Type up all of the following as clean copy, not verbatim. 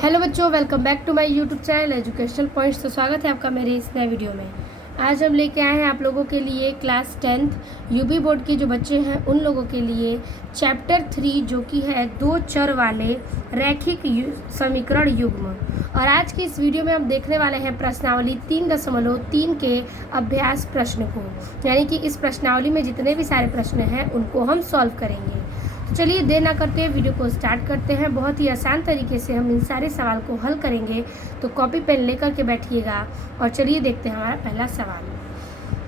Hello बच्चों, welcome back to my YouTube channel educational points. तो स्वागत है आपका मेरे इस नए वीडियो में। आज हम लेके आए हैं आप लोगों के लिए क्लास 10th यूपी बोर्ड के जो बच्चे हैं उन लोगों के लिए चैप्टर 3 जो कि है दो चर वाले रैखिक समीकरण युग्म। और आज की इस वीडियो में हम देखने वाले हैं प्रश्नावली 3.3 के अभ्यास प्रश्न को, यानी कि इस प्रश्नावली में जितने भी सारे प्रश्न हैं उनको हम सॉल्व करेंगे। चलिए देर ना करते हुए वीडियो को स्टार्ट करते हैं। बहुत ही आसान तरीके से हम इन सारे सवाल को हल करेंगे, तो कॉपी पेन लेकर के बैठिएगा और चलिए देखते हैं हमारा पहला सवाल।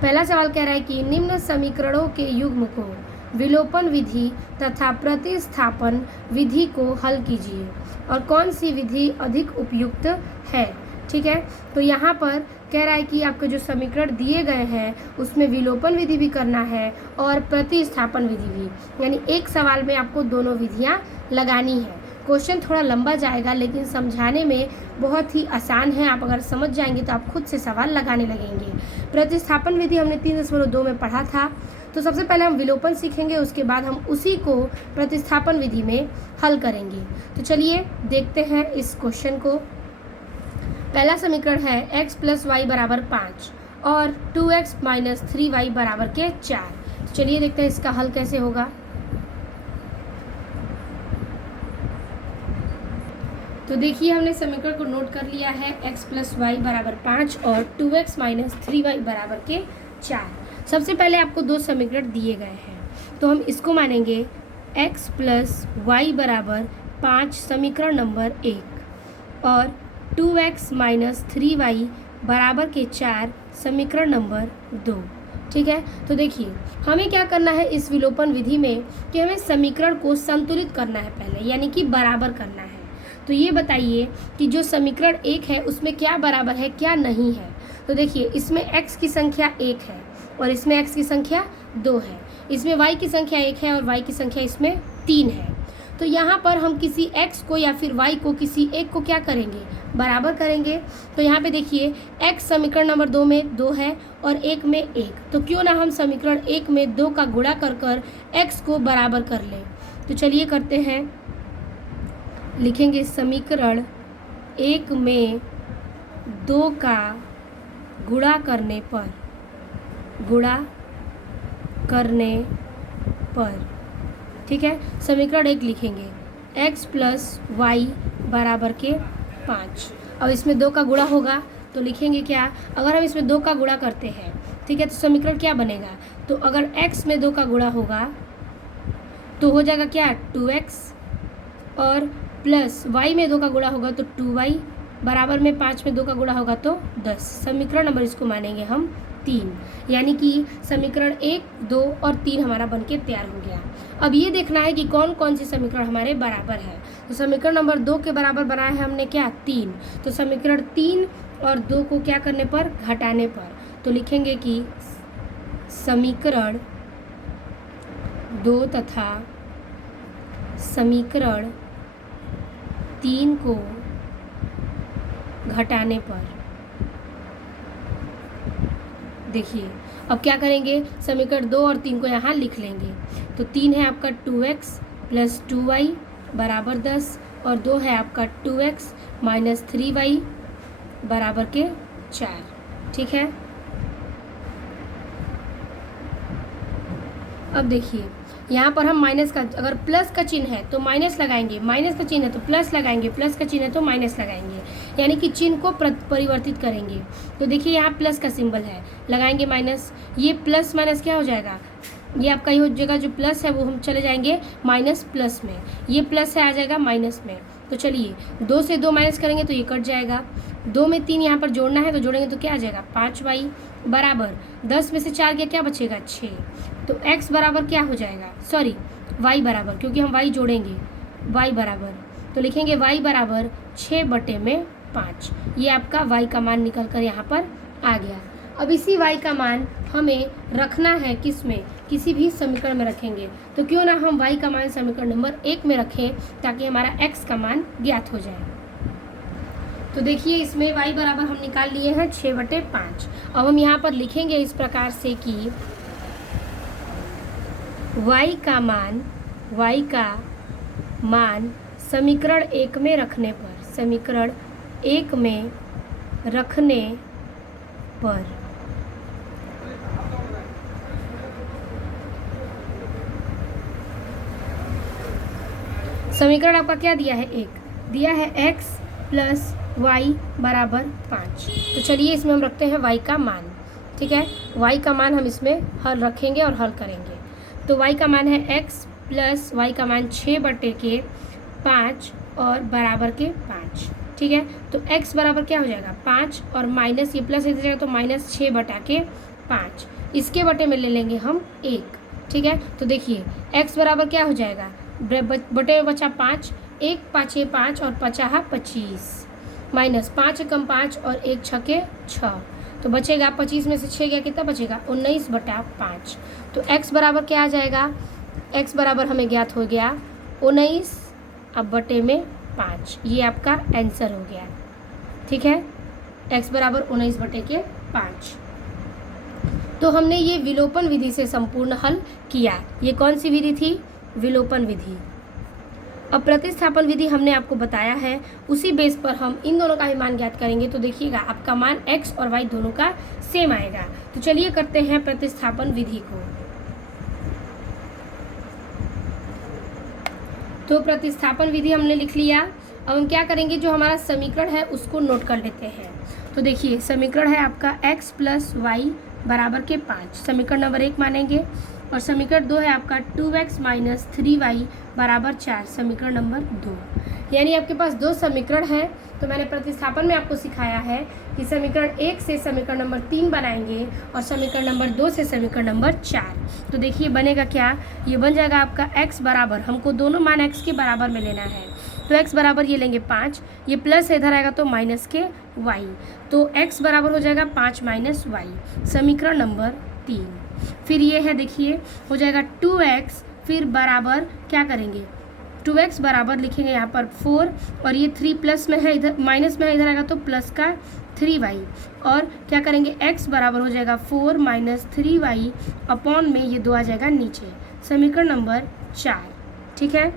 पहला सवाल कह रहा है कि निम्न समीकरणों के युग्म को विलोपन विधि तथा प्रतिस्थापन विधि को हल कीजिए और कौन सी विधि अधिक उपयुक्त है। ठीक है, तो यहाँ पर कह रहा है कि आपके जो समीकरण दिए गए हैं उसमें विलोपन विधि भी करना है और प्रतिस्थापन विधि भी, यानी एक सवाल में आपको दोनों विधियाँ लगानी है। क्वेश्चन थोड़ा लंबा जाएगा लेकिन समझाने में बहुत ही आसान है। आप अगर समझ जाएंगे तो आप खुद से सवाल लगाने लगेंगे। प्रतिस्थापन विधि हमने 3.2 में पढ़ा था, तो सबसे पहले हम विलोपन सीखेंगे, उसके बाद हम उसी को प्रतिस्थापन विधि में हल करेंगे। तो चलिए देखते हैं इस क्वेश्चन को। पहला समीकरण है x + y = 5 और 2x - 3y = 4। तो चलिए देखते हैं इसका हल कैसे होगा। तो देखिए हमने समीकरण को नोट कर लिया है, x + y = 5 और 2x - 3y = 4। सबसे पहले आपको दो समीकरण दिए गए हैं, तो हम इसको मानेंगे x + y = 5 समीकरण नंबर 1 और 2x - 3y = 4 समीकरण नंबर 2। ठीक है, तो देखिए हमें क्या करना है इस विलोपन विधि में कि हमें समीकरण को संतुलित करना है पहले, यानी कि बराबर करना है। तो ये बताइए कि जो समीकरण 1 है उसमें क्या बराबर है क्या नहीं है। तो देखिए इसमें x की संख्या 1 है और इसमें x की संख्या 2 है, इसमें y की संख्या 1 है और y की संख्या इसमें 3 है। तो यहाँ पर हम किसी x को या फिर y को किसी एक को क्या करेंगे, बराबर करेंगे। तो यहाँ पे देखिए x समीकरण नंबर 2 में 2 है और 1 में 1, तो क्यों ना हम समीकरण 1 में 2 का गुणा कर x को बराबर कर लें। तो चलिए करते हैं, लिखेंगे समीकरण 1 में 2 का गुणा करने पर, ठीक है, समीकरण 1 लिखेंगे x + y = 5। अब इसमें 2 का गुणा होगा तो लिखेंगे क्या, अगर हम इसमें 2 का गुणा करते हैं, ठीक है, तो समीकरण क्या बनेगा, तो अगर x में 2 का गुणा होगा तो हो जाएगा क्या 2x और प्लस y में 2 का गुणा होगा तो 2y बराबर में 5 में 2 का गुणा होगा तो 10। समीकरण नंबर इसको मानेंगे हम 3, यानी कि समीकरण 1, 2 और 3 हमारा बनके तैयार हो गया। अब ये देखना है कि कौन कौन सी समीकरण हमारे बराबर है। तो समीकरण नंबर 2 के बराबर बनाया है हमने क्या 3, तो समीकरण 3 और 2 को क्या करने पर, घटाने पर, तो लिखेंगे कि समीकरण 2 तथा समीकरण 3 को घटाने पर, देखिए अब क्या करेंगे, समीकरण 2 और 3 को यहाँ लिख लेंगे। तो 3 है आपका 2x + 2y = 10 और 2 है आपका 2x - 3y = 4। ठीक है, अब देखिए यहाँ पर हम माइनस का, अगर प्लस का चिन्ह है तो माइनस लगाएंगे, माइनस का चिन्ह है तो प्लस लगाएंगे, प्लस का चिन्ह है तो माइनस लगाएंगे, यानी कि चिन्ह को परिवर्तित करेंगे। तो देखिए यहाँ प्लस का सिंबल है, लगाएंगे माइनस, ये प्लस माइनस क्या हो जाएगा, ये आपका ही हो जाएगा, जो प्लस है वो हम चले जाएंगे माइनस प्लस में, ये प्लस है आ जाएगा माइनस में। तो चलिए 2 से 2 माइनस करेंगे तो ये कट जाएगा, 2 में 3 यहाँ पर जोड़ना है तो जोड़ेंगे तो क्या आ जाएगा 5y बराबर 10 में से 4 गया क्या बचेगा 6। तो x बराबर क्या हो जाएगा, सॉरी y बराबर, क्योंकि हम y जोड़ेंगे, y बराबर, तो लिखेंगे y बराबर 6/5। ये आपका y का मान निकल कर यहाँ पर आ गया। अब इसी y का मान हमें रखना है किस में, किसी भी समीकरण में रखेंगे, तो क्यों ना हम y का मान समीकरण नंबर 1 में रखें ताकि हमारा x का मान ज्ञात हो जाए। तो देखिए इसमें y बराबर हम निकाल लिए हैं 6/5। अब हम यहाँ पर लिखेंगे इस प्रकार से कि y का मान समीकरण 1 में रखने पर, समीकरण 1 में रखने पर समीकरण आपका क्या दिया है, 1 दिया है x प्लस वाई बराबर 5। तो चलिए इसमें हम रखते हैं y का मान। ठीक है, y का मान हम इसमें हल रखेंगे और हल करेंगे। तो y का मान है x प्लस वाई का मान 6/5 और बराबर के 5। ठीक है, तो x बराबर क्या हो जाएगा 5 और माइनस ये प्लस इधर जाएगा तो -6/5। इसके बटे में ले लेंगे हम 1। ठीक है, तो देखिए x बराबर क्या हो जाएगा, बटे में बचा 5, 1 5 5 और 5 25, माइनस 5 एकम 5 और 1 छके 6, तो बचेगा 25 में से 6 गया, कितना बचेगा 19/5। तो x बराबर क्या आ जाएगा, x बराबर हमें ज्ञात हो गया 19 अब बटे में 5। ये आपका आंसर हो गया। ठीक है, x बराबर 19/5। तो हमने ये विलोपन विधि से संपूर्ण हल किया। ये कौन सी विधि थी, विलोपन विधि। अब प्रतिस्थापन विधि हमने आपको बताया है, उसी बेस पर हम इन दोनों का ही मान ज्ञात करेंगे। तो देखिएगा आपका मान x और y दोनों का सेम आएगा। तो चलिए करते हैं प्रतिस्थापन विधि को। तो प्रतिस्थापन विधि हमने लिख लिया। अब हम क्या करेंगे, जो हमारा समीकरण है उसको नोट कर लेते हैं। तो देखिए समीकरण है आपका x प्लस वाई बराबर के 5, समीकरण नंबर 1 मानेंगे। और समीकरण 2 है आपका 2x माइनस 3y बराबर 4, समीकरण नंबर 2। यानी आपके पास 2 समीकरण है। तो मैंने प्रतिस्थापन में आपको सिखाया है कि समीकरण 1 से समीकरण नंबर 3 बनाएंगे और समीकरण नंबर 2 से समीकरण नंबर 4। तो देखिए बनेगा क्या, ये बन जाएगा आपका x बराबर, हमको दोनों मान x के बराबर में लेना है। तो x बराबर ये लेंगे 5, ये प्लस इधर आएगा तो माइनस के y, तो x बराबर हो जाएगा 5 माइनस वाई, समीकरण नंबर 3। फिर ये है देखिए हो जाएगा 2x, फिर बराबर क्या करेंगे 2x बराबर लिखेंगे यहाँ पर 4 और ये 3 प्लस में है, इधर माइनस में है, इधर आएगा तो प्लस का 3y और क्या करेंगे x बराबर हो जाएगा 4 माइनस 3y अपॉन में ये 2 आ जाएगा नीचे, समीकरण नंबर 4। ठीक है,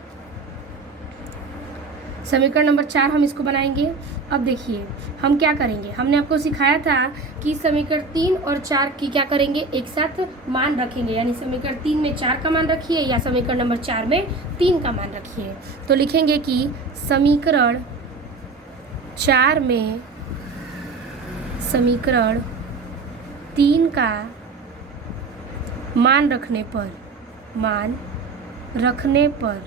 समीकरण नंबर 4 हम इसको बनाएंगे। अब देखिए हम क्या करेंगे, हमने आपको सिखाया था कि समीकरण 3 और 4 की क्या करेंगे, एक साथ मान रखेंगे। यानी समीकरण 3 में 4 का मान रखिए या समीकरण नंबर 4 में 3 का मान रखिए। तो लिखेंगे कि समीकरण 4 में समीकरण 3 का मान रखने पर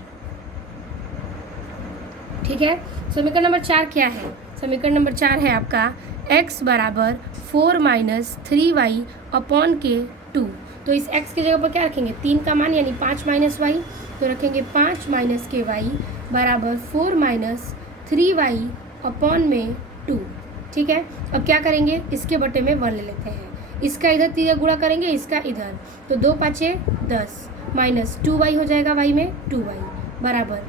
ठीक है, समीकरण नंबर 4 क्या है, समीकरण नंबर 4 है आपका x बराबर 4 माइनस 3y अपॉन के 2। तो इस x की जगह पर क्या रखेंगे 3 का मान यानी 5 माइनस वाई, तो रखेंगे 5 माइनस के y बराबर 4 माइनस 3y अपॉन में 2। ठीक है, अब क्या करेंगे इसके बटे में 1 ले लेते हैं, इसका इधर 3 गुणा करेंगे, इसका इधर, तो 2 5 10 माइनस 2y हो जाएगा y में 2y बराबर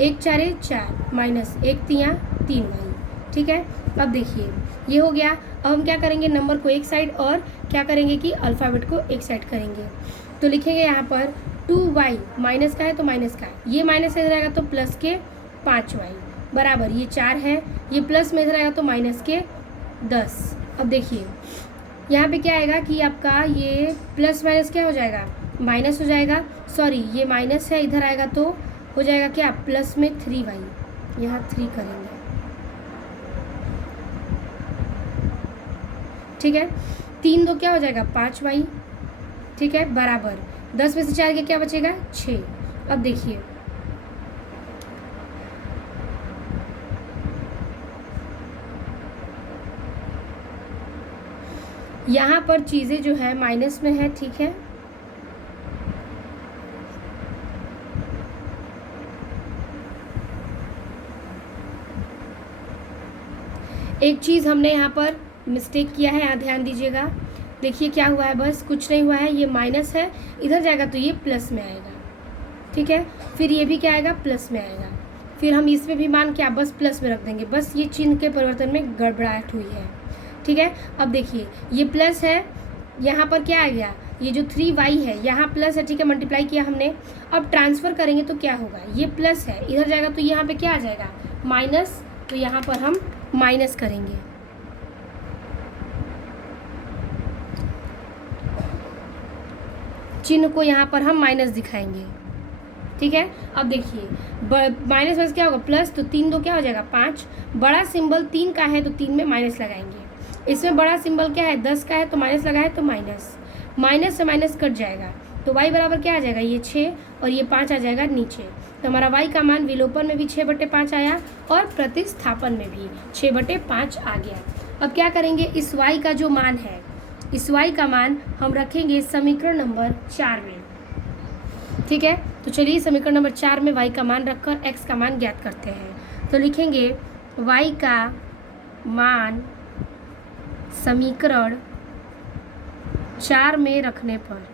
1 4 4 माइनस 1 3 3y। ठीक है, अब देखिए ये हो गया। अब हम क्या करेंगे, नंबर को एक साइड और क्या करेंगे कि अल्फ़ाबेट को एक साइड करेंगे। तो लिखेंगे यहाँ पर 2y माइनस का है तो माइनस का, ये माइनस इधर आएगा तो प्लस के 5y बराबर ये 4 है, ये प्लस में इधर आएगा तो माइनस के 10। अब देखिए यहाँ पे क्या आएगा कि आपका ये प्लस माइनस क्या हो जाएगा, माइनस हो जाएगा, सॉरी ये माइनस है, इधर आएगा तो हो जाएगा क्या प्लस में 3y, यहाँ 3 करेंगे। ठीक है, 3 2 क्या हो जाएगा 5y। ठीक है, बराबर 10 में से 4 के क्या बचेगा 6। अब देखिए यहाँ पर चीज़ें जो है माइनस में है। ठीक है, एक चीज़ हमने यहाँ पर मिस्टेक किया है, यहाँ ध्यान दीजिएगा। देखिए क्या हुआ है, बस कुछ नहीं हुआ है, ये माइनस है, इधर जाएगा तो ये प्लस में आएगा। ठीक है, फिर ये भी क्या आएगा प्लस में आएगा, फिर हम इसमें भी मान क्या बस प्लस में रख देंगे, बस ये चिन्ह के परिवर्तन में गड़बड़ाहट हुई है। ठीक है, अब देखिए ये प्लस है, यहाँ पर क्या आ गया, ये जो 3y है यहाँ प्लस है। ठीक है, मल्टीप्लाई किया हमने, अब ट्रांसफ़र करेंगे तो क्या होगा, ये प्लस है, इधर जाएगा तो यहाँ पे क्या आ जाएगा माइनस तो यहाँ पर हम माइनस करेंगे। चिन्ह को यहाँ पर हम माइनस दिखाएंगे, ठीक है। अब देखिए माइनस में क्या होगा, प्लस, तो 3 2 क्या हो जाएगा 5। बड़ा सिंबल 3 का है तो 3 में माइनस लगाएंगे। इसमें बड़ा सिंबल क्या है 10 का है तो माइनस लगा है तो माइनस, माइनस से माइनस कट जाएगा तो y बराबर क्या आ जाएगा, ये 6 और ये 5 आ जाएगा नीचे। तो हमारा y का मान विलोपन में भी 6/5 आया और प्रतिस्थापन में भी 6/5 आ गया। अब क्या करेंगे, इस y का जो मान है, इस y का मान हम रखेंगे समीकरण नंबर 4 में, ठीक है। तो चलिए समीकरण नंबर 4 में y का मान रखकर x का मान ज्ञात करते हैं। तो लिखेंगे y का मान समीकरण 4 में रखने पर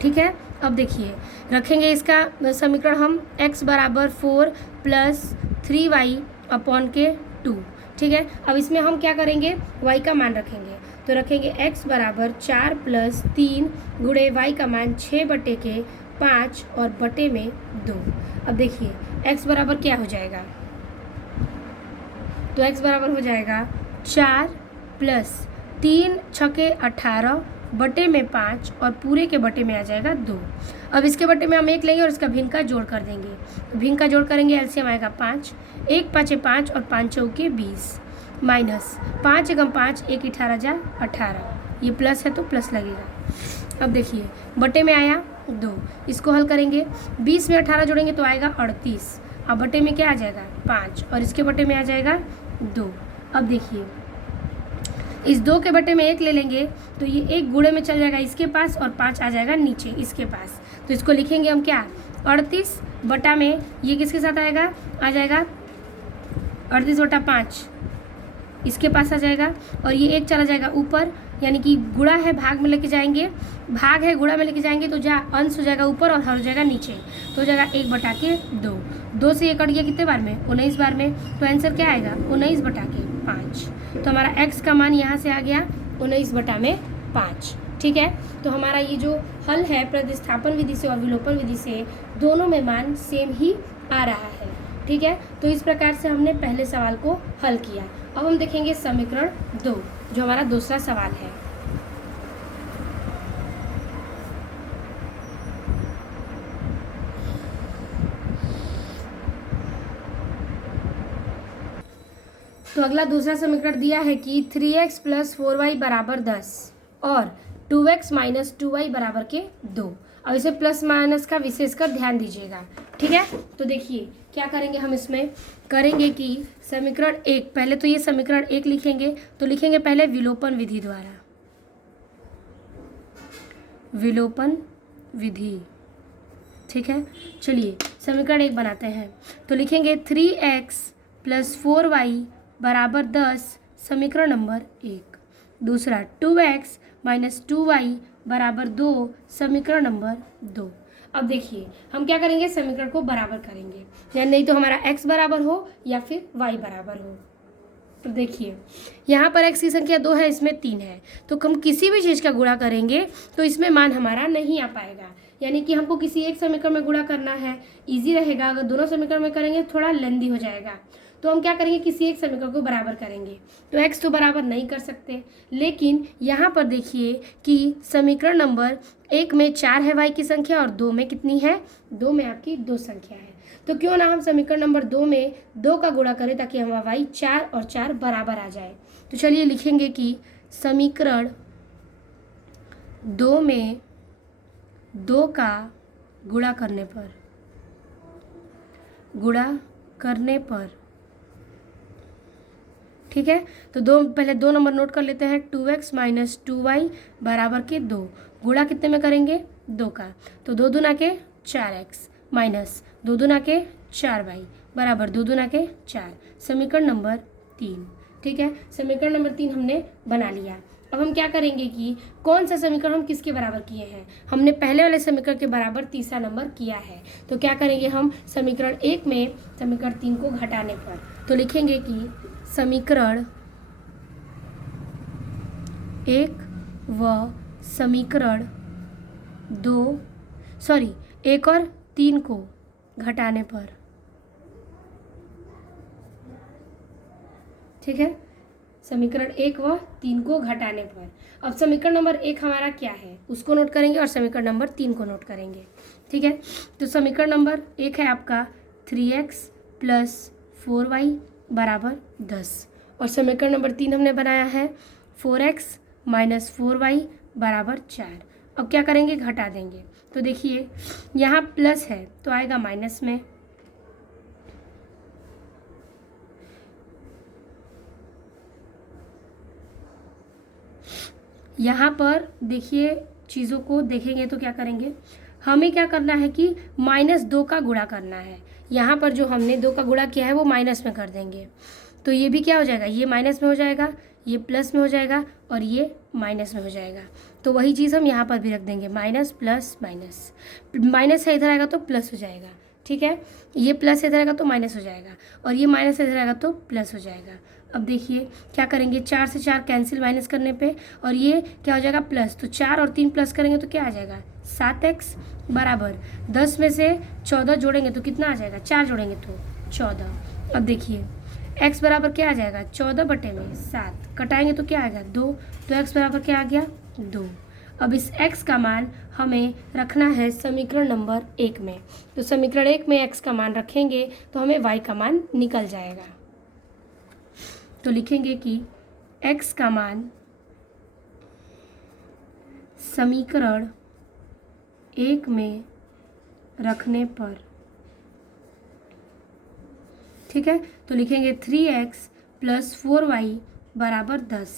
ठीक है। अब देखिए रखेंगे इसका समीकरण हम x बराबर 4 + 3y/2, ठीक है। अब इसमें हम क्या करेंगे, y का मान रखेंगे। तो रखेंगे x बराबर 4 + 3 गुणे y का मान 6/5 और बटे में 2। अब देखिए x बराबर क्या हो जाएगा, तो x बराबर हो जाएगा 4 + 3 × 18 बटे में 5 और पूरे के बटे में आ जाएगा 2। अब इसके बटे में हम 1 लेंगे और इसका भिन्न का जोड़ कर देंगे। तो भिन्न का जोड़ करेंगे, एलसीएम आएगा 5, 1 5 5 और 5 चौके 20 माइनस 5 × 5 1 18 जा 18, ये प्लस है तो प्लस लगेगा। अब देखिए बटे में आया 2, इसको हल करेंगे, 20 में 18 जोड़ेंगे तो आएगा 38। अब बटे में क्या आ जाएगा 5 और इसके बटे में आ जाएगा 2। अब देखिए इस 2 के बटे में 1 ले लेंगे तो ये 1 गुणे में चल जाएगा इसके पास और 5 आ जाएगा नीचे इसके पास। तो इसको लिखेंगे हम क्या, 38 बटा में ये किसके साथ आएगा, आ जाएगा 38/5 इसके पास आ जाएगा और ये 1 चला जाएगा ऊपर, यानी कि गुणा है भाग में लेके जाएंगे, भाग है गुणा में लेके जाएंगे तो अंश हो जाएगा ऊपर और हर हो जाएगा नीचे, तो हो जाएगा 1/2। 2 से ये कट गया कितने बार में, 19 बार में। तो आंसर क्या आएगा 19/5। तो हमारा x का मान यहाँ से आ गया 19/5, ठीक है। तो हमारा ये जो हल है प्रतिस्थापन विधि से और विलोपन विधि से, दोनों में मान सेम ही आ रहा है, ठीक है। तो इस प्रकार से हमने पहले सवाल को हल किया। अब हम देखेंगे समीकरण 2 जो हमारा दूसरा सवाल है। तो अगला दूसरा समीकरण दिया है कि 3x + 4y = 10 और 2x - 2y = 2। अब इसे प्लस माइनस का विशेषकर ध्यान दीजिएगा, ठीक है। तो देखिए क्या करेंगे, हम इसमें करेंगे कि समीकरण 1, पहले तो ये समीकरण 1 लिखेंगे, तो लिखेंगे पहले विलोपन विधि द्वारा, विलोपन विधि, ठीक है। चलिए समीकरण 1 बनाते हैं। तो लिखेंगे 3x + 4y = 10 समीकरण नंबर 1। दूसरा 2x - 2y = 2 समीकरण नंबर 2। अब देखिए हम क्या करेंगे, समीकरण को बराबर करेंगे, या नहीं तो हमारा x बराबर हो या फिर y बराबर हो। तो देखिए यहाँ पर x की संख्या 2 है, इसमें 3 है, तो हम किसी भी चीज़ का गुणा करेंगे तो इसमें मान हमारा नहीं आ पाएगा, यानी कि हमको किसी एक समीकरण में गुणा करना है, इजी रहेगा। अगर दोनों समीकरण में करेंगे थोड़ा लेंदी हो जाएगा, तो हम क्या करेंगे, किसी एक समीकरण को बराबर करेंगे। तो x तो बराबर नहीं कर सकते, लेकिन यहाँ पर देखिए कि समीकरण नंबर 1 में 4 है y की संख्या और 2 में कितनी है, 2 में आपकी 2 संख्या है। तो क्यों ना हम समीकरण नंबर 2 में 2 का गुणा करें ताकि हमारा y 4 और 4 बराबर आ जाए। तो चलिए लिखेंगे कि समीकरण 2 में 2 का गुणा करने पर ठीक है। तो पहले 2 नंबर नोट कर लेते हैं, 2x - 2y = 2। गुणा कितने में करेंगे, 2 का, तो 2 दूना के 4x माइनस 2 दूना के 4y बराबर 2 दूना के 4, समीकरण नंबर 3, ठीक है। समीकरण नंबर 3 हमने बना लिया। अब हम क्या करेंगे कि कौन सा समीकरण हम किसके बराबर किए हैं, हमने पहले वाले समीकरण के बराबर तीसरा नंबर किया है। तो क्या करेंगे हम, समीकरण 1 में समीकरण 3 को घटाने पर, तो लिखेंगे कि समीकरण 1 व समीकरण 2 1 और 3 को घटाने पर, ठीक है, समीकरण 1 व 3 को घटाने पर। अब समीकरण नंबर 1 हमारा क्या है उसको नोट करेंगे और समीकरण नंबर 3 को नोट करेंगे, ठीक है। तो समीकरण नंबर 1 है आपका 3x + 4y = 10 और समीकरण नंबर 3 हमने बनाया है 4x - 4y = 4। अब क्या करेंगे, घटा देंगे। तो देखिए यहाँ प्लस है तो आएगा माइनस में, यहाँ पर देखिए चीज़ों को देखेंगे तो क्या करेंगे, हमें क्या करना है कि -2 का गुणा करना है। यहाँ पर जो हमने 2 का गुणा किया है वो माइनस में कर देंगे, तो ये भी क्या हो जाएगा, ये माइनस में हो जाएगा, ये प्लस में हो जाएगा और ये माइनस में हो जाएगा। तो वही चीज़ हम यहाँ पर भी रख देंगे, माइनस प्लस माइनस, माइनस है इधर आएगा तो प्लस हो जाएगा, ठीक है। ये प्लस इधर आएगा तो माइनस हो जाएगा और ये माइनस इधर आएगा तो प्लस हो जाएगा। अब देखिए क्या करेंगे, 4 से 4 कैंसिल माइनस करने पे और ये क्या हो जाएगा प्लस, तो 4 और 3 प्लस करेंगे तो क्या आ जाएगा 7x बराबर 10 में से 14 जोड़ेंगे तो कितना आ जाएगा, 4 जोड़ेंगे तो 14। अब देखिए x बराबर क्या आ जाएगा 14/7, कटाएंगे तो क्या आएगा 2, तो x बराबर क्या आ गया 2। अब इस x का मान हमें रखना है समीकरण नंबर 1 में, तो समीकरण 1 में x का मान रखेंगे तो हमें y का मान निकल जाएगा। तो लिखेंगे कि x का मान समीकरण 1 में रखने पर, ठीक है, तो लिखेंगे 3x + 4y = 10।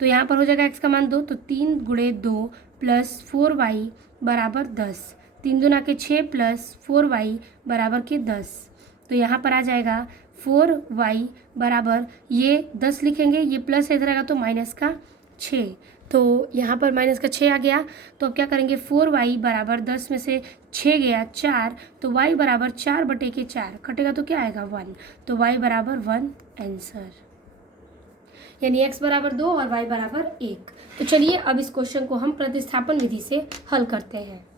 तो यहाँ पर हो जाएगा x का मान 2, तो 3 × 2 + 4y = 10, 3 दूना के 6 + 4y = 10। तो यहाँ पर आ जाएगा 4y बराबर, ये 10 लिखेंगे, ये प्लस इधर आएगा तो माइनस का 6, तो यहाँ पर माइनस का 6 आ गया। तो अब क्या करेंगे, 4y बराबर 10 में से 6 गया 4, तो y बराबर 4/4 कटेगा तो क्या आएगा 1, तो y बराबर 1 आंसर, यानी x बराबर 2 और y बराबर 1। तो चलिए अब इस क्वेश्चन को हम प्रतिस्थापन विधि से हल करते हैं।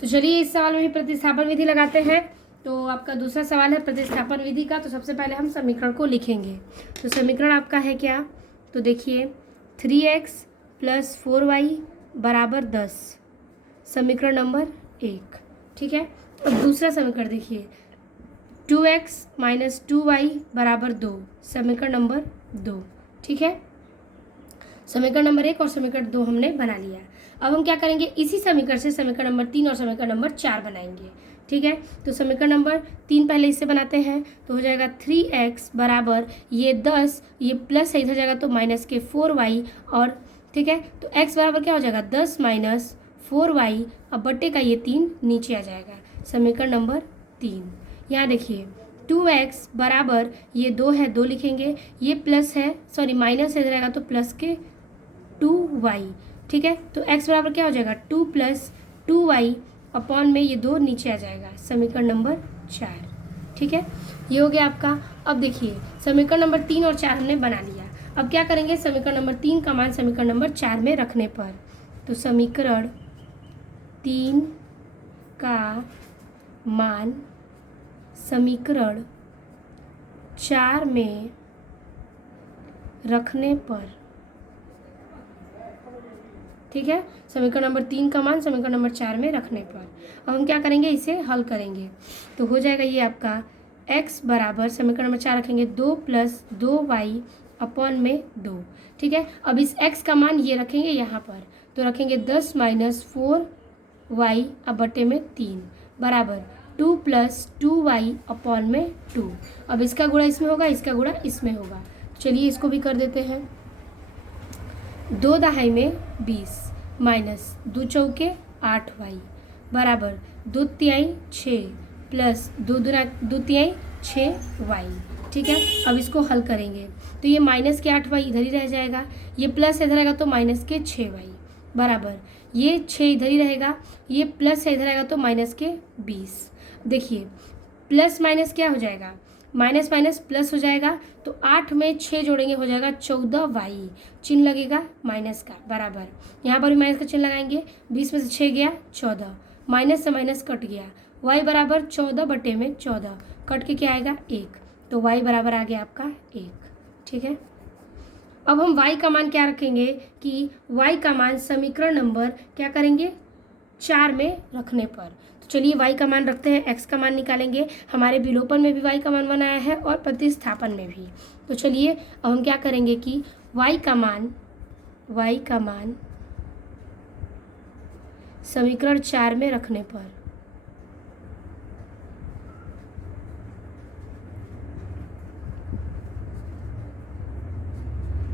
तो चलिए इस सवाल में भी प्रतिस्थापन विधि लगाते हैं। तो आपका दूसरा सवाल है प्रतिस्थापन विधि का। तो सबसे पहले हम समीकरण को लिखेंगे। तो समीकरण आपका है क्या, तो देखिए 3x + 4y = 10, समीकरण नंबर 1, ठीक है। अब दूसरा समीकरण देखिए 2x - 2y = 2, समीकरण नंबर 2, ठीक है। समीकरण नंबर 1 और समीकरण 2 हमने बना लिया। अब हम क्या करेंगे, इसी समीकरण से समीकरण नंबर 3 और समीकरण नंबर 4 बनाएंगे, ठीक है। तो समीकरण नंबर 3 पहले इससे बनाते हैं, तो हो जाएगा 3x बराबर ये 10, ये प्लस है इधर जाएगा तो माइनस के 4y, और ठीक है, तो x बराबर क्या हो जाएगा 10 - 4y, अब बट्टे का ये 3 नीचे आ जाएगा, समीकरण नंबर 3। यहाँ देखिए 2x बराबर ये 2 है, 2 लिखेंगे, ये प्लस है सॉरी माइनस इधर आएगा तो प्लस के 2y, ठीक है। तो x बराबर क्या हो जाएगा 2 + 2y अपॉन में ये 2 नीचे आ जाएगा, समीकरण नंबर 4, ठीक है। ये हो गया आपका। अब देखिए समीकरण नंबर 3 और 4 हमने बना लिया। अब क्या करेंगे, समीकरण नंबर 3 का मान समीकरण नंबर 4 में रखने पर, तो समीकरण 3 का मान समीकरण 4 में रखने पर, ठीक है, समीकरण नंबर 3 का मान समीकरण नंबर 4 में रखने पर। अब हम क्या करेंगे, इसे हल करेंगे। तो हो जाएगा ये आपका x बराबर समीकरण नंबर 4 रखेंगे 2 + 2y अपॉन में 2, ठीक है। अब इस x का मान ये रखेंगे यहाँ पर, तो रखेंगे 10 - 4y अब बटे में 3 बराबर 2 + 2y अपॉन में 2। अब इसका गुणा इसमें होगा, इसका गुणा इसमें होगा। चलिए इसको भी कर देते हैं। 2 दहाई में 20 माइनस 2 चौके 8y बराबर 2 तिहाई 6 प्लस 2 तिहाई 6y, ठीक है। अब इसको हल करेंगे तो ये माइनस के 8y इधर ही रह जाएगा, ये प्लस इधर आएगा तो माइनस के 6y बराबर ये 6 इधर ही रहेगा, ये प्लस है इधर आएगा तो माइनस के 20। देखिए प्लस माइनस क्या हो जाएगा, माइनस माइनस प्लस हो जाएगा, तो 8 में 6 जोड़ेंगे हो जाएगा 14y, चिन्ह लगेगा माइनस का बराबर, यहाँ पर भी माइनस का चिन्ह लगाएंगे, 20 में से 6 गया 14, माइनस से माइनस कट गया, y बराबर 14/14, कट के क्या आएगा 1, तो y बराबर आ गया आपका 1। ठीक है, अब हम y का मान क्या रखेंगे कि y का मान समीकरण नंबर क्या करेंगे 4 में रखने पर। तो चलिए y का मान रखते हैं, x का मान निकालेंगे। हमारे विलोपन में भी y का मान बनाया है और प्रतिस्थापन में भी। तो चलिए अब हम क्या करेंगे कि y का मान समीकरण 4 में रखने पर,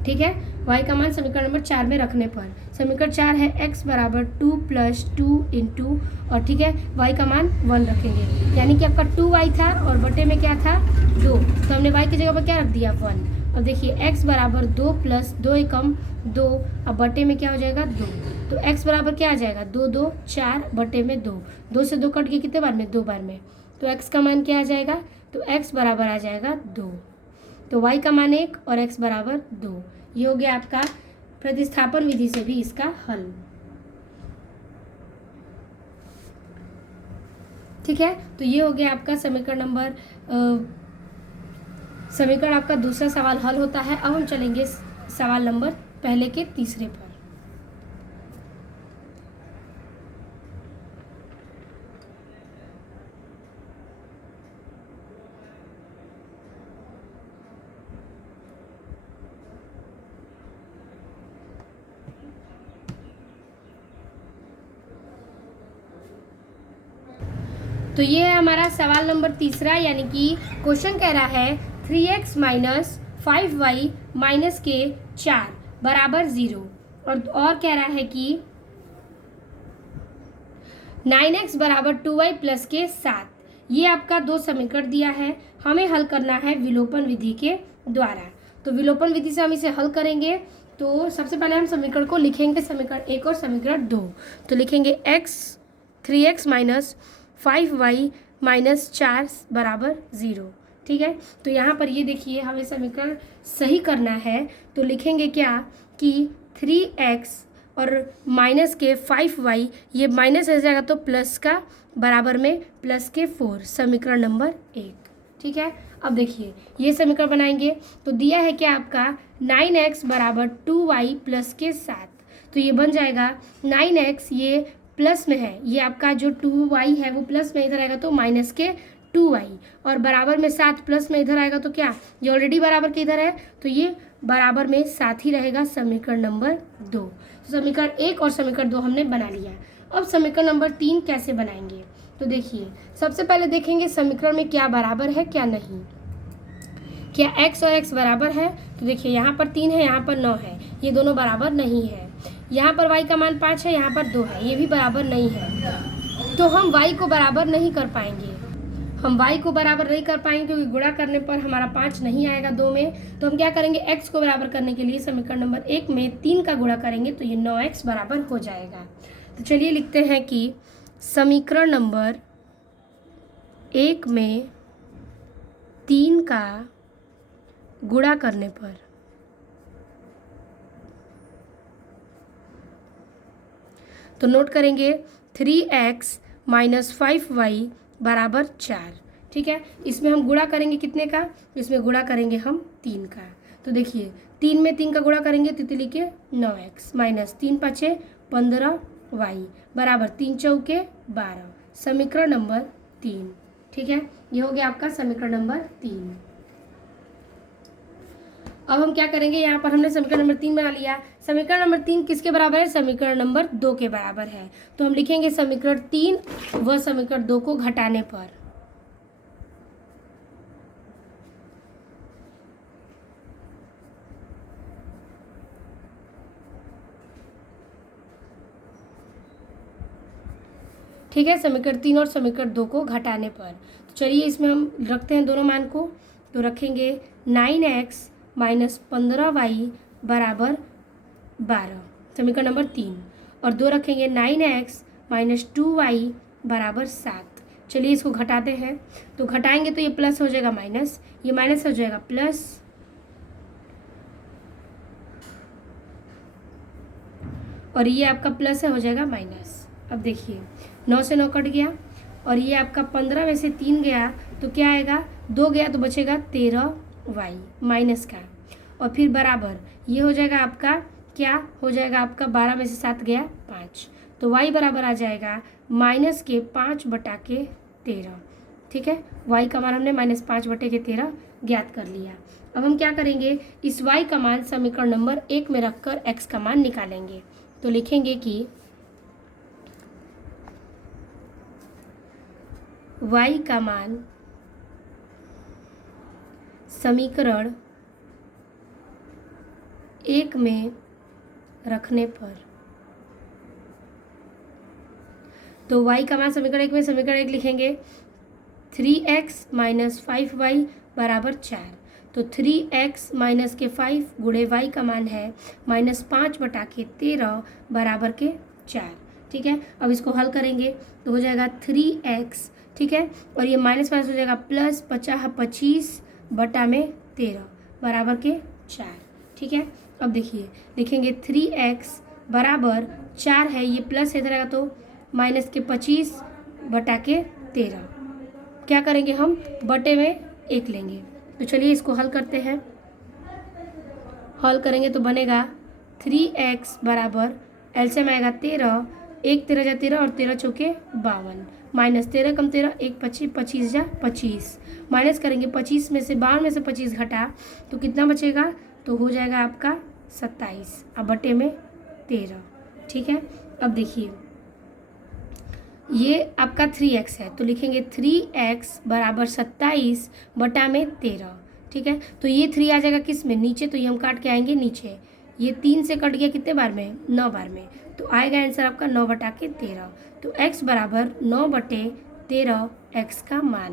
ठीक है, y का मान समीकरण नंबर 4 में रखने पर, समीकरण 4 है x बराबर 2 + 2 इंटू, और ठीक है y का मान 1 रखेंगे, यानी कि आपका 2y था और बटे में क्या था 2, तो हमने y की जगह पर क्या रख दिया 1। अब देखिए x बराबर 2 + 2 एकम 2, अब बटे में क्या हो जाएगा 2, तो x बराबर क्या आ जाएगा 2 2 4 बटे में 2, 2 से 2 कट के कितने बार में 2 बार में, तो x का मान क्या आ जाएगा, तो x बराबर आ जाएगा 2, तो y का मान 1 और x बराबर 2। ये हो गया आपका प्रतिस्थापन विधि से भी इसका हल। ठीक है, तो ये हो गया आपका समीकरण आपका दूसरा सवाल हल होता है। अब हम चलेंगे सवाल नंबर पहले के तीसरे पर। तो ये है हमारा सवाल नंबर तीसरा, यानी कि क्वेश्चन कह रहा है 3x - 5y - के 4 बराबर 0, और कह रहा है कि 9x बराबर 2y + के 7। ये आपका 2 समीकरण दिया है, हमें हल करना है विलोपन विधि के द्वारा। तो विलोपन विधि से हम इसे हल करेंगे। तो सबसे पहले हम समीकरण को लिखेंगे, समीकरण 1 और समीकरण 2। तो लिखेंगे 3x - 5y - 4 बराबर 0। ठीक है, तो यहाँ पर ये देखिए हमें समीकरण सही करना है, तो लिखेंगे क्या कि 3x और माइनस के 5y, ये माइनस हो जाएगा तो प्लस का बराबर में प्लस के 4, समीकरण नंबर 1। ठीक है, अब देखिए ये समीकरण बनाएंगे, तो दिया है क्या आपका 9x बराबर 2y + के 7, तो ये बन जाएगा 9x, ये प्लस में है, ये आपका जो 2y है वो प्लस में इधर आएगा तो माइनस के 2y, और बराबर में 7 प्लस में इधर आएगा तो क्या, ये ऑलरेडी बराबर के इधर है तो ये बराबर में 7 ही रहेगा, समीकरण नंबर 2। तो समीकरण 1 और समीकरण 2 हमने बना लिया। अब समीकरण नंबर 3 कैसे बनाएंगे, तो देखिए सबसे पहले देखेंगे समीकरण में क्या बराबर है क्या नहीं। क्या x और x बराबर है, तो देखिए यहाँ पर 3 है, यहाँ पर 9 है, ये दोनों बराबर नहीं है। यहाँ पर y का मान 5 है, यहाँ पर 2 है, ये भी बराबर नहीं है। तो हम y को बराबर नहीं कर पाएंगे, क्योंकि गुणा करने पर हमारा 5 नहीं आएगा 2 में। तो हम क्या करेंगे, x को बराबर करने के लिए समीकरण नंबर 1 में 3 का गुणा करेंगे, तो ये 9x बराबर हो जाएगा। तो चलिए लिखते हैं कि समीकरण नंबर 1 में 3 का गुणा करने पर तो नोट करेंगे 3x - 5y बराबर 4। ठीक है, इसमें हम गुणा करेंगे कितने का, इसमें गुणा करेंगे हम 3 का। तो देखिए 3 में 3 का गुणा करेंगे, तितली के 9x - 3 × 5 = 15y बराबर 3 × 4 = 12, समीकरण नंबर 3। ठीक है, ये हो गया आपका समीकरण नंबर 3। अब हम क्या करेंगे, यहाँ पर हमने समीकरण नंबर 3 बना लिया। समीकरण नंबर 3 किसके बराबर है, समीकरण नंबर 2 के बराबर है। तो हम लिखेंगे समीकरण 3 व समीकरण 2 को घटाने पर। ठीक है, समीकरण 3 और समीकरण 2 को घटाने पर। तो चलिए इसमें हम रखते हैं दोनों मान को, तो रखेंगे 9x - 15y बराबर 12, समीकरण नंबर 3, और 2 रखेंगे 9x माइनस 2y बराबर 7। चलिए इसको घटाते हैं, तो घटाएंगे तो ये प्लस हो जाएगा माइनस, ये माइनस हो जाएगा प्लस, और ये आपका प्लस है हो जाएगा माइनस। अब देखिए 9 से 9 कट गया, और ये आपका 15 में से 3 गया तो क्या आएगा, 2 गया तो बचेगा 13y माइनस का, और फिर बराबर ये हो जाएगा आपका, क्या हो जाएगा आपका 12 में से 7 गया 5, तो y बराबर आ जाएगा माइनस के 5/13। ठीक है, y का मान हमने -5/13 ज्ञात कर लिया। अब हम क्या करेंगे, इस y का मान समीकरण नंबर 1 में रखकर x का मान निकालेंगे। तो लिखेंगे कि y का मान समीकरण 1 में रखने पर, तो y का मान समीकरण 1 में, समीकरण 1 लिखेंगे 3x माइनस 5y बराबर 4। तो 3x माइनस के 5 गुणे y का मान है -5/13 बराबर के 4। ठीक है, अब इसको हल करेंगे तो हो जाएगा 3x, ठीक है, और ये माइनस माइनस हो जाएगा प्लस 25/13 बराबर के 4। ठीक है, अब देखिए लिखेंगे 3x बराबर 4 है, ये प्लस इधर आएगा तो माइनस के 25/13, क्या करेंगे हम बटे में 1 लेंगे। तो चलिए इसको हल करते हैं, हल करेंगे तो बनेगा 3x बराबर एलसीएम आएगा 13, 1 13 जा 13 और 13 चौके 52, माइनस 13 कम 13 1 25 25 जा 25, माइनस करेंगे 25 में से 52 में से 25 घटा तो कितना बचेगा, तो हो जाएगा आपका 27 अब बटे में 13। ठीक है, अब देखिए ये आपका 3x है तो लिखेंगे 3x बराबर 27 बटा में 13। ठीक है, तो ये 3 आ जाएगा किस में, नीचे, तो ये हम काट के आएंगे नीचे, ये 3 से कट गया कितने बार में, 9 बार में, तो आएगा आंसर आपका 9/13। तो x बराबर 9/13 x का मान,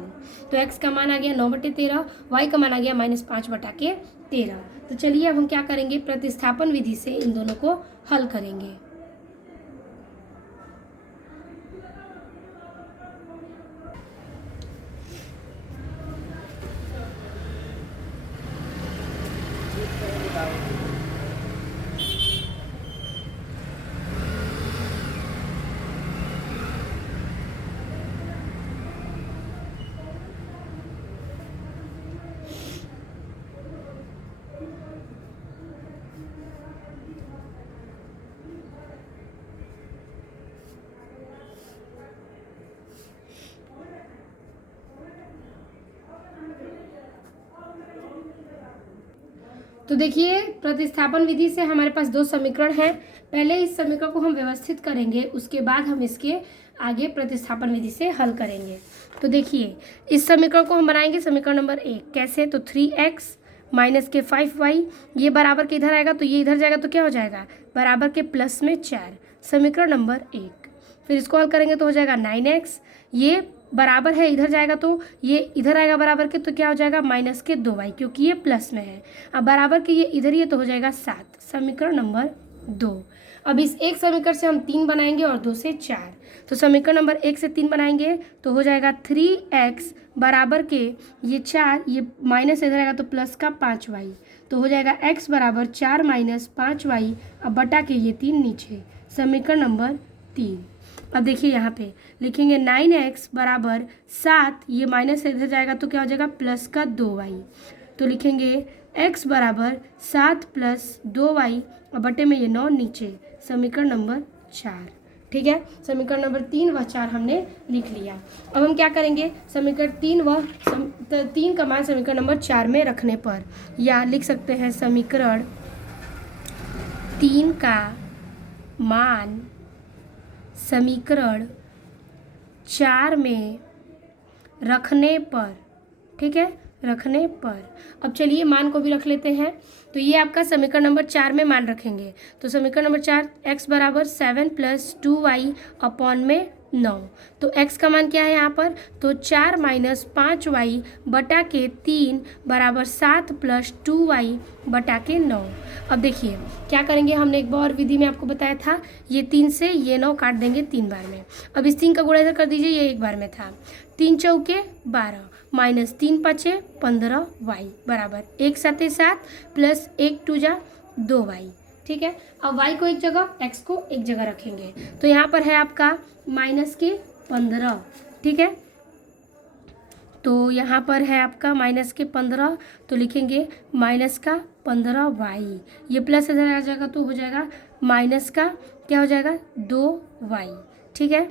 तो x का मान आ गया 9/13, y का मान आ गया -5/13। तो चलिए अब हम क्या करेंगे, प्रतिस्थापन विधि से इन दोनों को हल करेंगे। तो देखिए प्रतिस्थापन विधि से हमारे पास 2 समीकरण हैं। पहले इस समीकरण को हम व्यवस्थित करेंगे, उसके बाद हम इसके आगे प्रतिस्थापन विधि से हल करेंगे। तो देखिए इस समीकरण को हम बनाएंगे समीकरण नंबर 1 कैसे, तो 3x माइनस के 5y, ये बराबर के इधर आएगा तो ये इधर जाएगा तो क्या हो जाएगा, बराबर के प्लस में 4, समीकरण नंबर 1। फिर इसको हल करेंगे तो हो जाएगा 9x, ये बराबर है इधर जाएगा तो ये इधर आएगा बराबर के, तो क्या हो जाएगा माइनस के 2y, क्योंकि ये प्लस में है। अब बराबर के ये इधर ही है तो हो जाएगा 7, समीकरण नंबर 2। अब इस एक समीकरण से हम 3 बनाएंगे और 2 से 4, तो समीकरण नंबर 1 से 3 बनाएंगे तो हो जाएगा 3x बराबर के ये 4, ये माइनस इधर आएगा तो प्लस का 5y, तो हो जाएगा x बराबर 4 माइनस 5y, अब बटा के ये 3 नीचे, समीकरण नंबर 3। अब देखिए यहाँ पे लिखेंगे 9x बराबर 7, ये माइनस इधर जाएगा तो क्या हो जाएगा प्लस का 2y, तो लिखेंगे x बराबर 7 प्लस 2y, और बटे में ये 9 नीचे, समीकरण नंबर 4। ठीक है, समीकरण नंबर 3 व 4 हमने लिख लिया। अब हम क्या करेंगे, समीकरण 3 का मान समीकरण नंबर 4 में रखने पर, या लिख सकते हैं समीकरण 3 का मान समीकरण 4 में रखने पर, ठीक है, रखने पर। अब चलिए मान को भी रख लेते हैं, तो ये आपका समीकरण नंबर 4 में मान रखेंगे, तो समीकरण नंबर 4 x बराबर 7 प्लस 2y अपॉन में 9। तो x का मान क्या है यहाँ पर, तो 4 माइनस 5y बटा के 3 बराबर 7 प्लस 2y बटा के 9। अब देखिए क्या करेंगे, हमने एक बार विधि में आपको बताया था, ये 3 से ये 9 काट देंगे 3 बार में। अब इस 3 का गुणा इधर कर दीजिए, ये एक बार में था। 3 चौके 12 माइनस 3 पचे 15y बराबर 1 सते 7 प्लस 1 2 2y। ठीक है, अब y को एक जगह, x को एक जगह रखेंगे। तो यहाँ पर है आपका माइनस के 15। ठीक है, तो यहाँ पर है आपका माइनस के 15, तो लिखेंगे माइनस का 15y। ये प्लस इधर आ जाएगा तो हो जाएगा माइनस का क्या हो जाएगा 2y। ठीक है,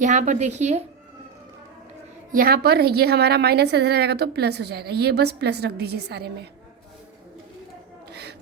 यहाँ पर देखिए, यहाँ पर ये हमारा माइनस इधर आ जाएगा तो प्लस हो जाएगा, ये बस प्लस रख दीजिए सारे में।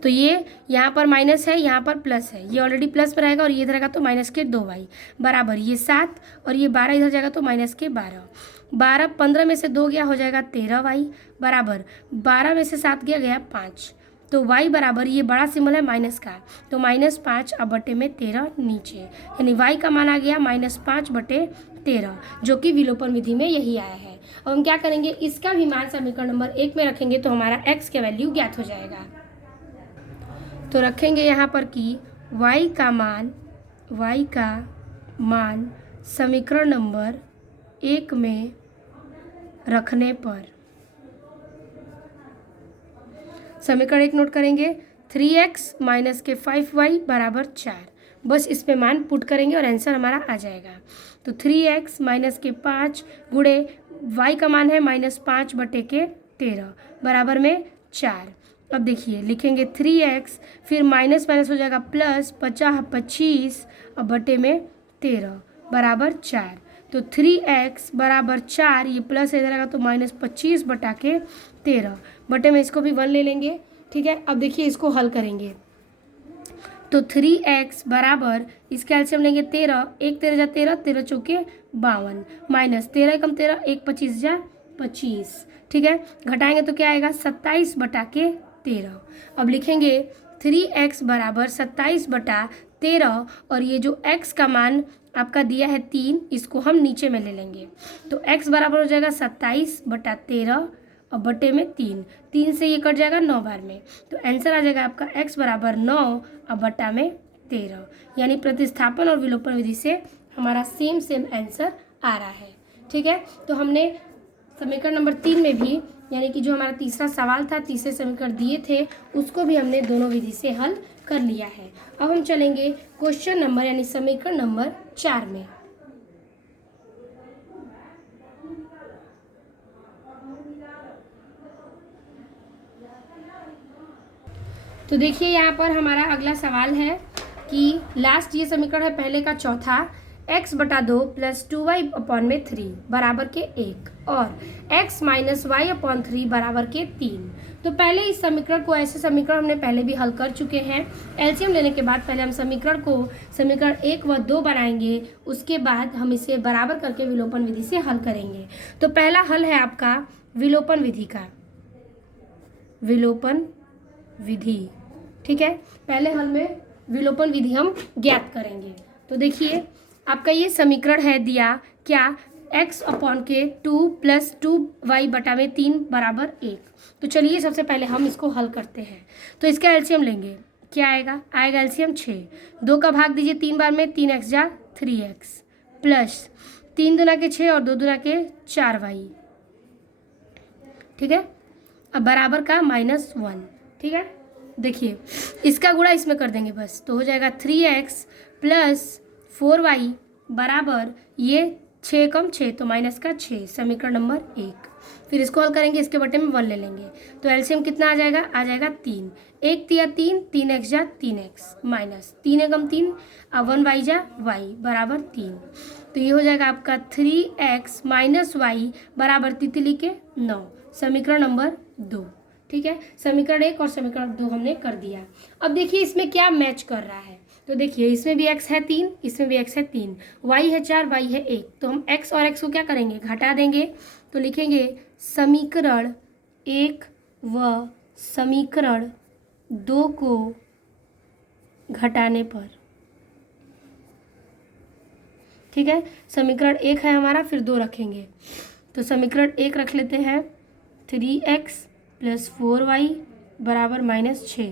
तो ये यहाँ पर माइनस है, यहाँ पर प्लस है, ये ऑलरेडी प्लस पर आएगा और ये इधर आएगा तो माइनस के 2y बराबर ये 7 और ये 12 इधर जाएगा तो माइनस के 12। 15 में से 2 गया हो जाएगा 13y बराबर 12 में से 7 गया 5। तो y बराबर ये बड़ा सिंबल है माइनस का, तो -5 अब बटे में 13 नीचे, यानी y का मान आ गया -5 बटे 13, जो कि विलोपन विधि में यही आया है। अब हम क्या करेंगे, इसका भी मान समीकरण नंबर 1 में रखेंगे तो हमारा x के वैल्यू ज्ञात हो जाएगा। तो रखेंगे यहाँ पर कि y का मान समीकरण नंबर 1 में रखने पर, समीकरण 1 नोट करेंगे, 3x माइनस के 5y बराबर 4। बस इस पे मान पुट करेंगे और आंसर हमारा आ जाएगा। तो 3x माइनस के 5 गुणे y का मान है -5 बटे के 13 बराबर में 4। अब देखिए लिखेंगे 3x, फिर माइनस माइनस हो जाएगा प्लस 25 अब बटे में 13 बराबर 4। तो 3x बराबर 4, ये प्लस इधर आएगा तो -25 बटा के 13 बटे में इसको भी 1 ले लेंगे। ठीक है, अब देखिए इसको हल करेंगे तो 3x बराबर इसके एलसीएम लेंगे 13, 1 13 जा 13, 13 चौके 52 माइनस 13 कम 13, 1 25 जा 25। ठीक है, घटाएंगे तो क्या आएगा 27 बटा के 13। अब लिखेंगे 3x बराबर 27 बटा 13 और ये जो x का मान आपका दिया है 3, इसको हम नीचे में ले लेंगे। तो x बराबर हो जाएगा 27 बटा 13 और बटे में 3 से ये कट जाएगा 9 बार में, तो आंसर आ जाएगा आपका x बराबर 9 और बटा में 13। यानी प्रतिस्थापन और विलोपन विधि से हमारा सेम आंसर आ रहा है। ठीक है, तो हमने समीकरण नंबर 3 में भी, यानी कि जो हमारा तीसरा सवाल था, तीसरे समीकरण दिए थे, उसको भी हमने दोनों विधि से हल कर लिया है। अब हम चलेंगे क्वेश्चन नंबर यानी समीकरण नंबर 4 में। तो देखिए यहाँ पर हमारा अगला सवाल है कि लास्ट ये समीकरण है पहले का चौथा, x बटा 2 प्लस 2y अपॉन में 3 बराबर के 1 और x माइनस वाई अपॉन 3 बराबर के 3। तो पहले इस समीकरण को, ऐसे समीकरण हमने पहले भी हल कर चुके हैं। एलसीएम लेने के बाद पहले हम समीकरण को समीकरण 1 व 2 बनाएंगे, उसके बाद हम इसे बराबर करके विलोपन विधि से हल करेंगे। तो पहला हल है आपका विलोपन विधि का, विलोपन विधि। ठीक है, पहले हल में विलोपन विधि हम ज्ञात करेंगे। तो देखिए आपका ये समीकरण है दिया क्या, x अपॉन के 2 प्लस 2y बटा में 3 बराबर 1। तो चलिए सबसे पहले हम इसको हल करते हैं। तो इसका एलसीएम लेंगे, क्या आएगा एलसीएम 6, 2 का भाग दीजिए 3 बार में, 3x जा 3x प्लस 3 दूना के 6 और 2 दूना के 4y। ठीक है, अब बराबर का -1। ठीक है, देखिए इसका गुणा इसमें कर देंगे बस, तो हो जाएगा 3x प्लस 4y बराबर ये 6 कम 6 तो माइनस का 6, समीकरण नंबर 1। फिर इसको हल करेंगे, इसके बटे में 1 ले लेंगे, तो एलसीएम कितना आ जाएगा 3, 1 तिया 3, 3x जा 3x माइनस 3 कम 3 अब 1y जा y बराबर 3। तो ये हो जाएगा आपका 3x माइनस वाई बराबर तितली के 9, समीकरण नंबर 2। ठीक है, समीकरण 1 और समीकरण 2 हमने कर दिया। अब देखिए इसमें क्या मैच कर रहा है, तो देखिए इसमें भी x है 3, इसमें भी x है 3, y है 4, y है 1, तो हम x और x को क्या करेंगे घटा देंगे। तो लिखेंगे समीकरण 1 व समीकरण 2 को घटाने पर। ठीक है, समीकरण 1 है हमारा, फिर 2 रखेंगे। तो समीकरण 1 रख लेते हैं 3x + 4y बराबर -6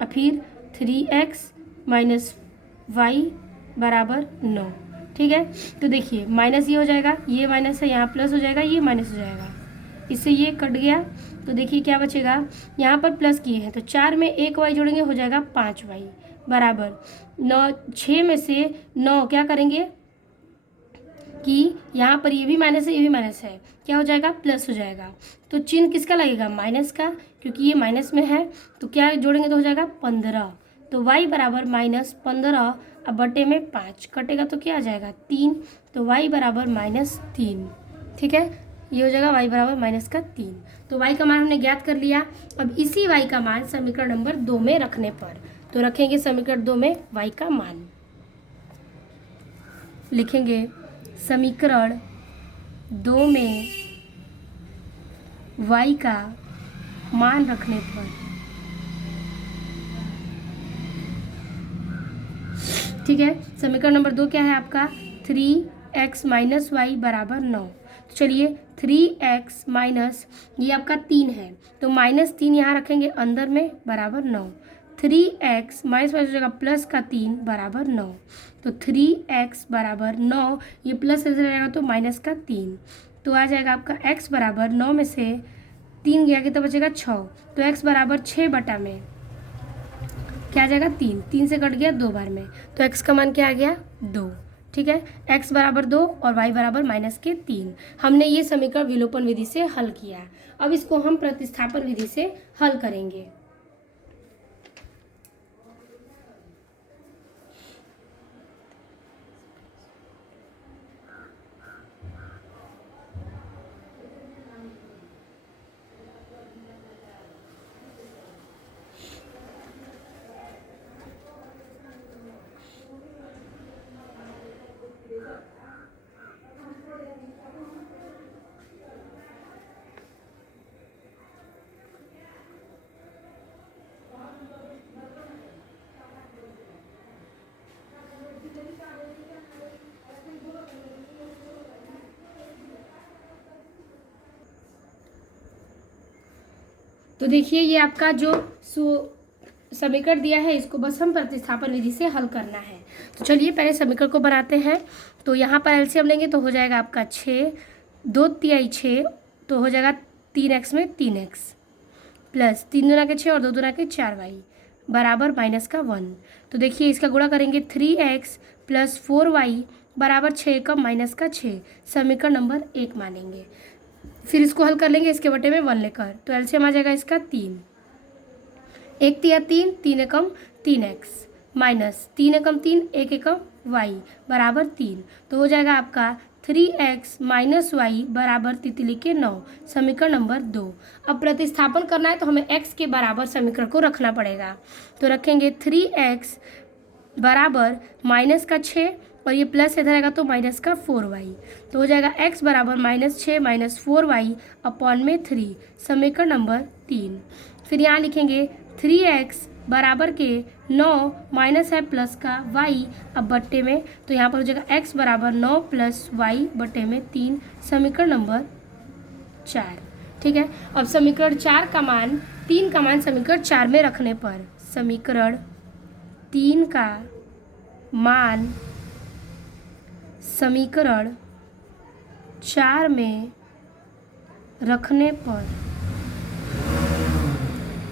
और फिर 3x - y बराबर 9। ठीक है, तो देखिए माइनस ये हो जाएगा, ये माइनस है, यहाँ प्लस हो जाएगा, ये माइनस हो जाएगा, इससे ये कट गया। तो देखिए क्या बचेगा, यहाँ पर प्लस किए हैं तो 4 में 1 y जोड़ेंगे हो जाएगा 5 y बराबर 9। 6 में से 9 क्या करेंगे कि यहाँ पर ये भी माइनस है, ये भी माइनस है, क्या हो जाएगा, प्लस हो जाएगा। तो चिन्ह किसका लगेगा, माइनस का, क्योंकि ये माइनस में है। तो क्या जोड़ेंगे तो हो जाएगा 15। तो y बराबर -15 अब बटे में 5 कटेगा तो क्या आ जाएगा 3। तो y बराबर -3। ठीक है, ये हो जाएगा y बराबर -3। तो y का मान हमने ज्ञात कर लिया। अब इसी y का मान समीकरण नंबर 2 में रखने पर, तो रखेंगे समीकरण 2 में y का मान, लिखेंगे समीकरण 2 में y का मान रखने पर। ठीक है, समीकरण नंबर 2 क्या है आपका, 3x - y बराबर 9। तो चलिए 3x माइनस ये आपका 3 है, तो -3 यहाँ रखेंगे अंदर में बराबर 9। 3x माइनस हो जाएगा प्लस का 3 बराबर 9। तो 3x बराबर 9, ये प्लस ऐसे रहेगा तो माइनस का 3। तो आ जाएगा आपका x बराबर 9 में से 3 गया कितना बचेगा 6। तो x बराबर 6 बटा में क्या आ जाएगा 3, 3 से कट गया 2 बार में, तो x का मान क्या आ गया 2। ठीक है, x बराबर 2 और y बराबर -3। हमने ये समीकरण विलोपन विधि से हल किया। अब इसको हम प्रतिस्थापन विधि से हल करेंगे। तो देखिए ये आपका जो समीकरण दिया है इसको बस हम प्रतिस्थापन विधि से हल करना है। तो चलिए पहले समीकरण को बनाते हैं। तो यहाँ पर एलसीएम लेंगे तो हो जाएगा आपका 6, 2 तिहाई 6, तो हो जाएगा 3x में 3x प्लस 3 दूना के 6 और 2 दूना के 4y बराबर -1। तो देखिए इसका गुणा करेंगे 3x + 4y बराबर 6 का -6, समीकरण नंबर 1 मानेंगे। फिर इसको हल कर लेंगे इसके बटे में 1 लेकर, तो एलसीएम आ जाएगा इसका 3। 1 तिया 3, 3 एकम 3x माइनस 3 एकम 3, 1 एकम y बराबर 3। तो हो जाएगा आपका 3x - y बराबर तितली के 9, समीकरण नंबर 2। अब प्रतिस्थापन करना है तो हमें x के बराबर समीकरण को रखना पड़ेगा। तो रखेंगे 3x बराबर -6 और ये प्लस इधर आएगा तो -4y। तो हो जाएगा x बराबर -6 - 4y अपॉन में 3, समीकरण नंबर 3। फिर यहाँ लिखेंगे 3x बराबर के 9 माइनस है प्लस का y अब बट्टे में, तो यहाँ पर हो जाएगा x बराबर 9 + y बट्टे में 3, समीकरण नंबर 4। ठीक है, अब समीकरण 4 का मान 3 का मान समीकरण 4 में रखने पर, समीकरण 3 का मान समीकरण 4 में रखने पर।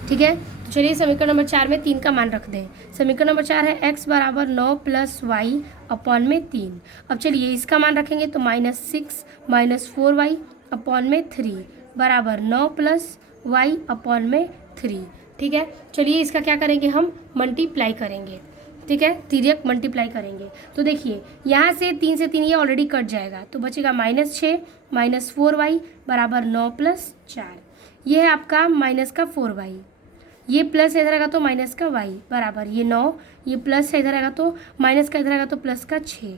ठीक है, तो चलिए समीकरण नंबर 4 में 3 का मान रख दें। समीकरण नंबर 4 है x बराबर 9 + y अपॉन में 3। अब चलिए इसका मान रखेंगे तो -6 - 4y अपॉन में 3 बराबर 9 + y अपॉन में 3। ठीक है, चलिए इसका क्या करेंगे हम मल्टीप्लाई करेंगे। ठीक है, तिर्यक मल्टीप्लाई करेंगे। तो देखिए यहाँ से 3 से 3 ये ऑलरेडी कट जाएगा, तो बचेगा -6 - 4y बराबर 9 + 4। ये है आपका माइनस का 4y, ये प्लस इधर आएगा तो माइनस का y बराबर ये 9, ये प्लस है इधर आएगा तो माइनस का इधर आएगा तो प्लस का 6।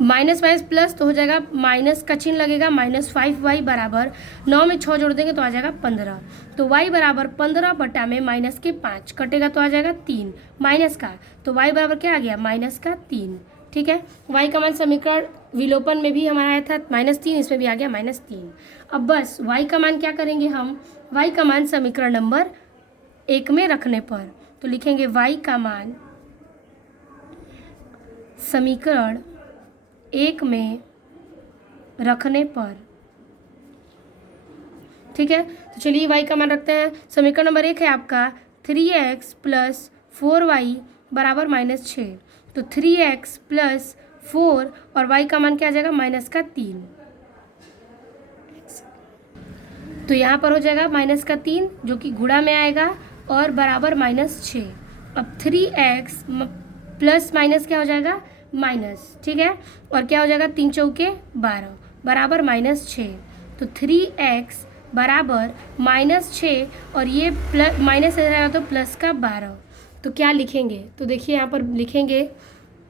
माइनस माइनस प्लस तो हो जाएगा, माइनस का चिन्ह लगेगा, -5y बराबर 9 में 6 जोड़ देंगे तो आ जाएगा 15। तो y बराबर 15 बटा में माइनस के 5 कटेगा तो आ जाएगा 3 माइनस का, तो y बराबर क्या आ गया -3। ठीक है, y का मान समीकरण विलोपन में भी हमारा आया था -3, इसमें भी आ गया -3। अब बस y का मान क्या करेंगे हम, y का मान समीकरण नंबर 1 में रखने पर तो लिखेंगे y का मान समीकरण 1 में रखने पर। ठीक है, तो चलिए y का मान रखते हैं। समीकरण नंबर 1 है आपका 3x + 4y बराबर -6। तो 3x + 4 और y का मान क्या आ जाएगा -3। तो यहाँ पर हो जाएगा -3 जो कि गुणा में आएगा और बराबर -6। अब 3x प्लस माइनस क्या हो जाएगा माइनस। ठीक है, और क्या हो जाएगा 3 चौके 12 बराबर -6। तो 3x बराबर -6 और ये प्लस माइनस आ जाएगा तो प्लस का 12। तो क्या लिखेंगे, तो देखिए यहाँ पर लिखेंगे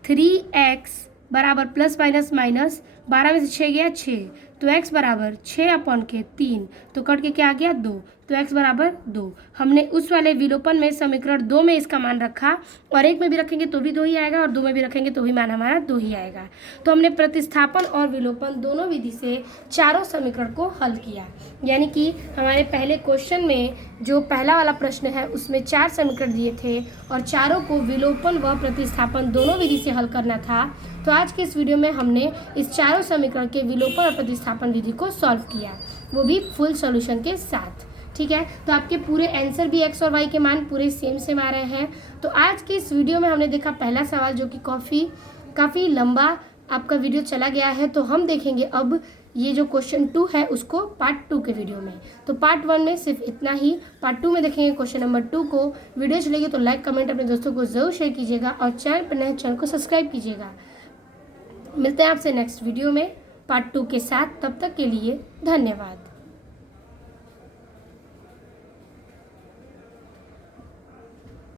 3x बराबर प्लस माइनस माइनस 12 में से 6 गया 6, तो x बराबर 6/3, तो कट के क्या आ गया 2, तो x बराबर 2। हमने उस वाले विलोपन में समीकरण 2 में इसका मान रखा और 1 में भी रखेंगे तो भी 2 ही आएगा और 2 में भी रखेंगे तो भी मान हमारा 2 ही आएगा। तो हमने प्रतिस्थापन और विलोपन दोनों विधि से चारों समीकरण को हल किया। यानी कि हमारे पहले क्वेश्चन में जो पहला वाला प्रश्न है उसमें 4 समीकरण दिए थे और चारों को विलोपन व प्रतिस्थापन दोनों विधि से हल करना था। तो आज के इस वीडियो में हमने इस चारों समीकरण के विलोपन और प्रतिस्थापन विधि को सॉल्व किया, वो भी फुल सॉल्यूशन के साथ। ठीक है, तो आपके पूरे आंसर भी x और y के मान पूरे सेम आ रहे हैं। तो आज की इस वीडियो में हमने देखा पहला सवाल जो कि काफ़ी लंबा आपका वीडियो चला गया है। तो हम देखेंगे अब ये जो क्वेश्चन 2 है उसको पार्ट 2 के वीडियो में। तो पार्ट 1 में सिर्फ इतना ही, पार्ट 2 में देखेंगे क्वेश्चन नंबर 2 को। वीडियो चलेगी तो लाइक कमेंट अपने दोस्तों को ज़रूर शेयर कीजिएगा और चैनल पर नए चैनल को सब्सक्राइब कीजिएगा। मिलते हैं आपसे नेक्स्ट वीडियो में पार्ट 2 के साथ, तब तक के लिए धन्यवाद।